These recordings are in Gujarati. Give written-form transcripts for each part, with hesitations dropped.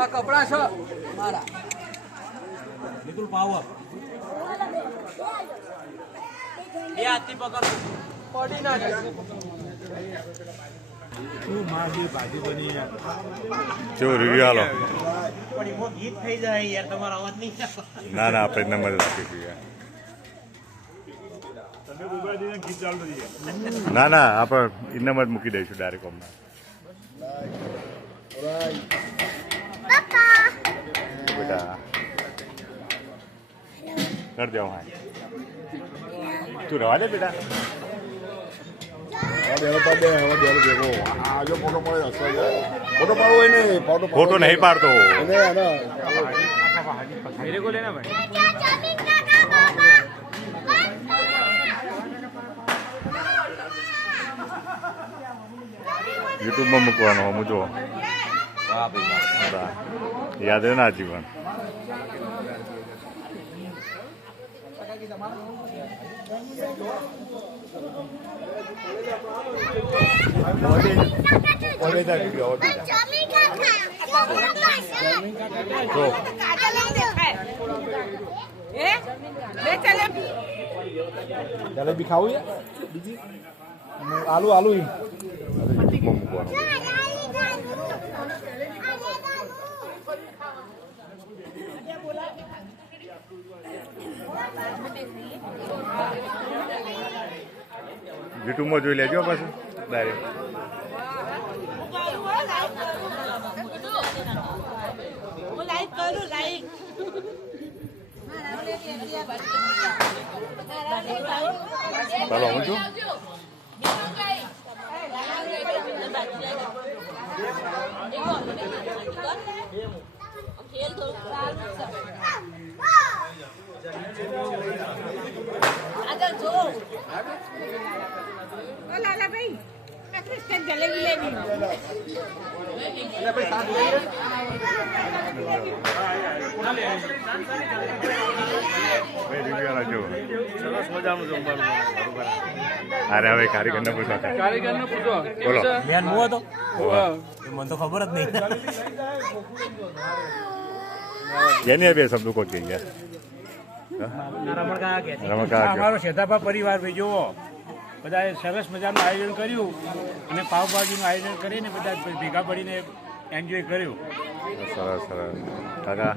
આ કપડા છે મારા બિલકુલ પાવર બે હાથથી પકડ પડી ના જાય શું મારી ભાજી બની યાર જો રિવ્યુ હાલો પણ એમાં ગીત થઈ જાય યાર તમારો અવાજ નહીં ના ના આપણે નંબર રાખીશું યાર ના ના આપણે નંબર મૂકી દઈશું ડાયરેક્ટ હમણાં બેટા કર જાઉં હા તું રવા દે બેટા ફોટો નહીં પાડતો યુટ્યુબમાં મૂકવાનો હું જો યાદ રહે ના જીવન જલેબી ખાવું છે બીજી આલુ આલુ મૂકવાનું યુટ્યુબમાં જોઈ લેજો પાછું ડાયરેક્ટ ચાલો હું છું અરે હવે કારીગર ને પૂછો બોલો મને તો ખબર જ નહીં જેની બે શબ્દો કોઈ કહી અમારો શેતાપા પરિવાર ભાઈ જુઓ બધાએ સરસ મજાનું આયોજન કર્યું અને પાવભાજીનું આયોજન કરીને બધા ભેગા પડીને એન્જોય કર્યું. સરસ સરસ કાકા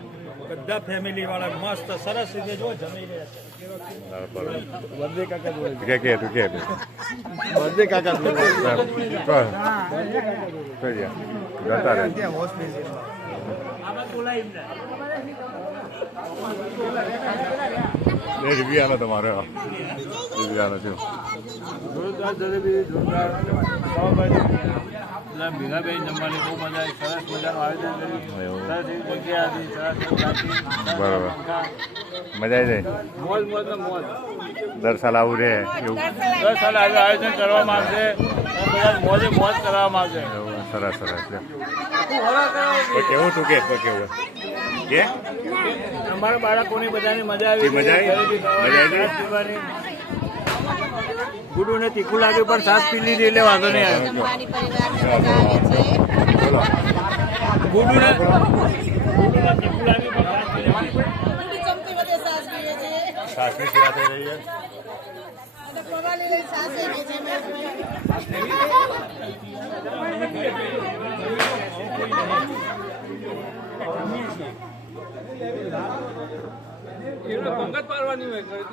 બધા ફેમિલી વાળા મસ્ત સરસ રીતે જો જમી રહ્યા. બર્થડે કાકા જોડે કે તું કે બર્થડે કાકા જતા રહે રિવ્યુ આલો તમારો રિવ્યુ આલો છું જોરદાર જલેબી જોરદાર ભેગા ભાઈ જમવાની બહુ મજા આવી. સરસ મજાનું આયોજન કર્યું. સરસ એવી જગ્યા હતી. બરાબર મજા આવી જાય. મોજ મોજ ને મોજ. દર સાલ આવું રહે એવું દર સાલ આવી આયોજન કરવામાં આવશે. બધા મોજે મોજ કરવામાં આવશે. સરસ સરસ કેવું તું કે કેવું કે અમારા બાળકોની બધાની મજા આવી. મજા આવી ગુડું ને તીખું લાગ્યું પણ સાસ પી લીધી એટલે વાંધો નહીં આવ્યો. ગુડું ને તીખું લાગ્યું પણ સાસની સેવા થઈ રહી છે. પંગત પાડવાની હોય.